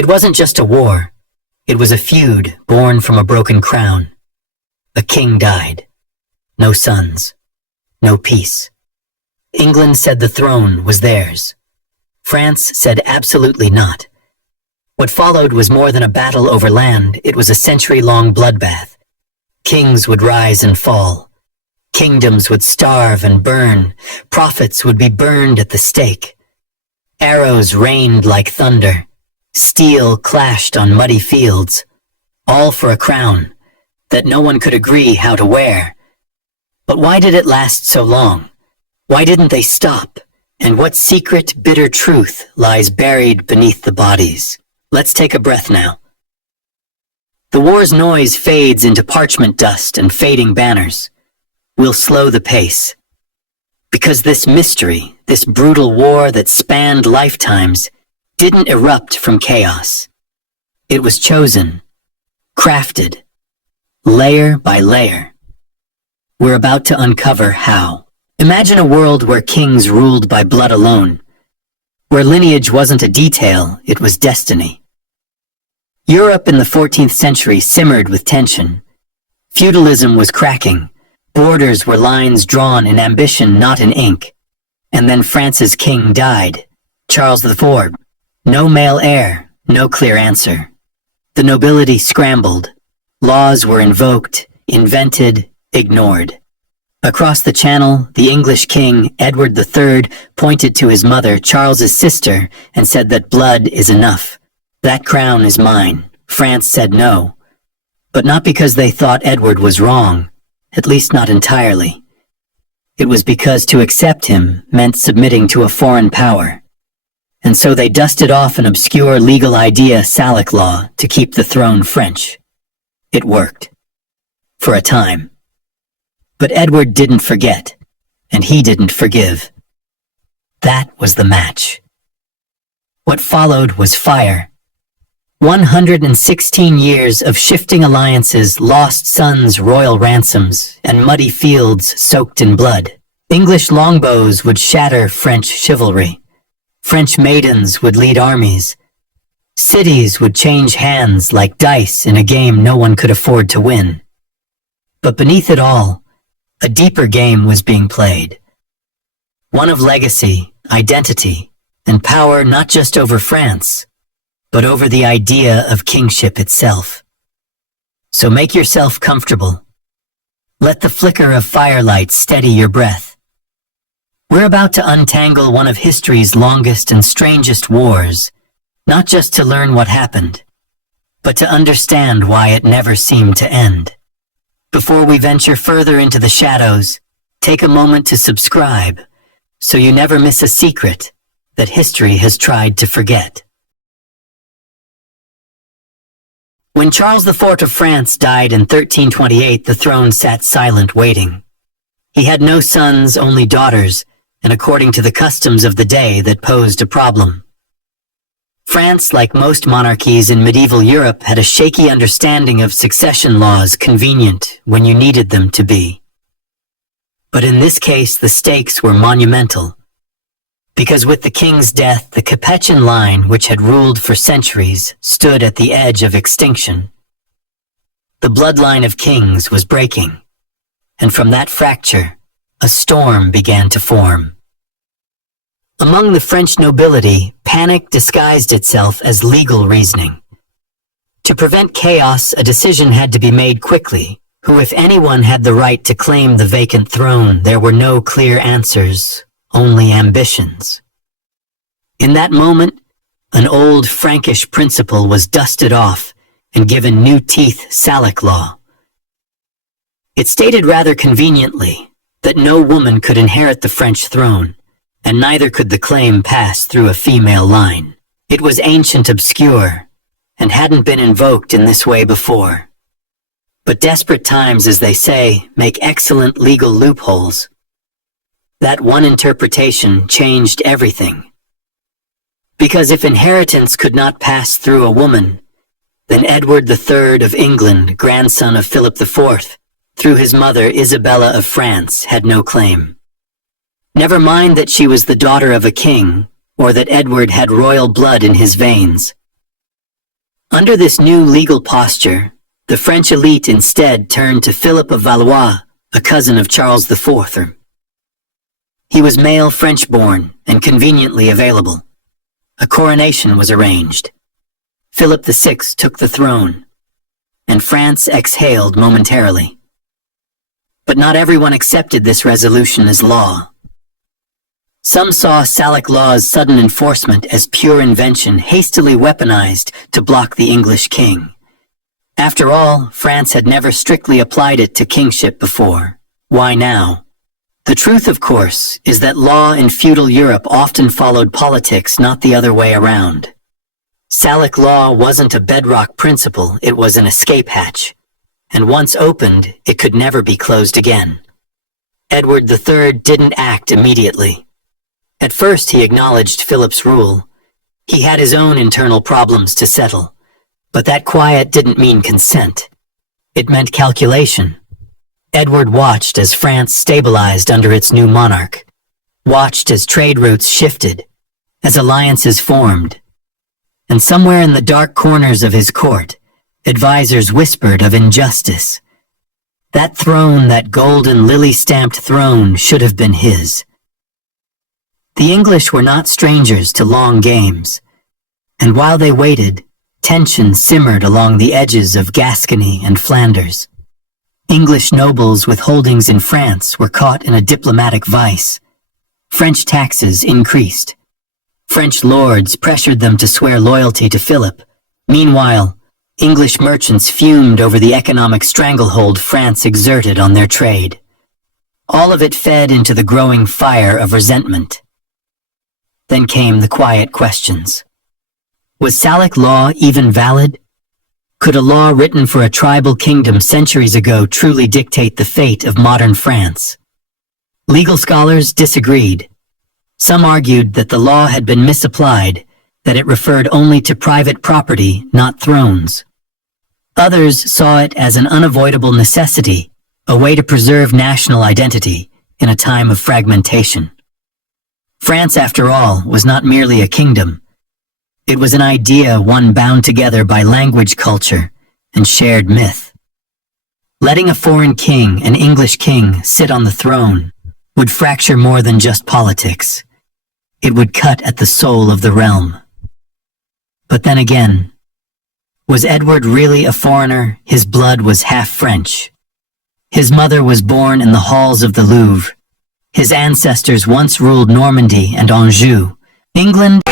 It wasn't just a war. It was a feud born from a broken crown. A king died. No sons. No peace. England said the throne was theirs. France said absolutely not. What followed was more than a battle over land. It was a century-long bloodbath. Kings would rise and fall. Kingdoms would starve and burn. Prophets would be burned at the stake. Arrows rained like thunder. Steel clashed on muddy fields. All for a crown that no one could agree how to wear. But why did it last so long? Why didn't they stop? And what secret, bitter truth lies buried beneath the bodies? Let's take a breath now. The war's noise fades into parchment dust and fading banners. We'll slow the pace. Because this mystery, this brutal war that spanned lifetimes, didn't erupt from chaos. It was chosen, crafted, layer by layer. We're about to uncover how. Imagine a world where kings ruled by blood alone, where lineage wasn't a detail, it was destiny. Europe in the 14th century simmered with tension. Feudalism was cracking. Borders were lines drawn in ambition, not in ink. And then France's king died, Charles IV. No male heir, no clear answer. The nobility scrambled. Laws were invoked, invented, ignored. Across the Channel, the English king, Edward III, pointed to his mother, Charles's sister, and said that blood is enough. That crown is mine. France said no. But not because they thought Edward was wrong, at least not entirely. It was because to accept him meant submitting to a foreign power. And so they dusted off an obscure legal idea, Salic law, to keep the throne French. It worked. For a time. But Edward didn't forget, and he didn't forgive. That was the match. What followed was fire. 116 years of shifting alliances, lost sons, royal ransoms, and muddy fields soaked in blood. English longbows would shatter French chivalry. French maidens would lead armies. Cities would change hands like dice in a game no one could afford to win. But beneath it all, a deeper game was being played. One of legacy, identity, and power not just over France, but over the idea of kingship itself. So make yourself comfortable. Let the flicker of firelight steady your breath. We're about to untangle one of history's longest and strangest wars, not just to learn what happened, but to understand why it never seemed to end. Before we venture further into the shadows, take a moment to subscribe, so you never miss a secret that history has tried to forget. When Charles IV of France died in 1328, the throne sat silent, waiting. He had no sons, only daughters, and according to the customs of the day, that posed a problem. France, like most monarchies in medieval Europe, had a shaky understanding of succession laws, convenient when you needed them to be. But in this case, the stakes were monumental. Because with the king's death, the Capetian line, which had ruled for centuries, stood at the edge of extinction. The bloodline of kings was breaking, and from that fracture, a storm began to form. Among the French nobility, panic disguised itself as legal reasoning. To prevent chaos, a decision had to be made quickly. Who, if anyone, had the right to claim the vacant throne? There were no clear answers, only ambitions. In that moment, an old Frankish principle was dusted off and given new teeth, Salic law. It stated rather conveniently that no woman could inherit the French throne, and neither could the claim pass through a female line. It was ancient, obscure, and hadn't been invoked in this way before. But desperate times, as they say, make excellent legal loopholes. That one interpretation changed everything. Because if inheritance could not pass through a woman, then Edward III of England, grandson of Philip IV, through his mother Isabella of France, had no claim. Never mind that she was the daughter of a king, or that Edward had royal blood in his veins. Under this new legal posture, the French elite instead turned to Philip of Valois, a cousin of Charles IV. He was male French-born and conveniently available. A coronation was arranged. Philip VI took the throne, and France exhaled momentarily. But not everyone accepted this resolution as law. Some saw Salic law's sudden enforcement as pure invention hastily weaponized to block the English king. After all, France had never strictly applied it to kingship before. Why now? The truth, of course, is that law in feudal Europe often followed politics, not the other way around. Salic law wasn't a bedrock principle, it was an escape hatch, and once opened, it could never be closed again. Edward III didn't act immediately. At first he acknowledged Philip's rule. He had his own internal problems to settle, but that quiet didn't mean consent. It meant calculation. Edward watched as France stabilized under its new monarch, watched as trade routes shifted, as alliances formed. And somewhere in the dark corners of his court, advisors whispered of injustice. That throne, that golden lily-stamped throne, should have been his. The English were not strangers to long games, and while they waited, tension simmered along the edges of Gascony and Flanders. English nobles with holdings in France were caught in a diplomatic vice. French taxes increased. French lords pressured them to swear loyalty to Philip. Meanwhile, English merchants fumed over the economic stranglehold France exerted on their trade. All of it fed into the growing fire of resentment. Then came the quiet questions. Was Salic law even valid? Could a law written for a tribal kingdom centuries ago truly dictate the fate of modern France? Legal scholars disagreed. Some argued that the law had been misapplied, that it referred only to private property, not thrones. Others saw it as an unavoidable necessity, a way to preserve national identity in a time of fragmentation. France, after all, was not merely a kingdom. It was an idea, one bound together by language, culture, and shared myth. Letting a foreign king, an English king, sit on the throne would fracture more than just politics. It would cut at the soul of the realm. But then again, was Edward really a foreigner? His blood was half French. His mother was born in the halls of the Louvre. His ancestors once ruled Normandy and Anjou. England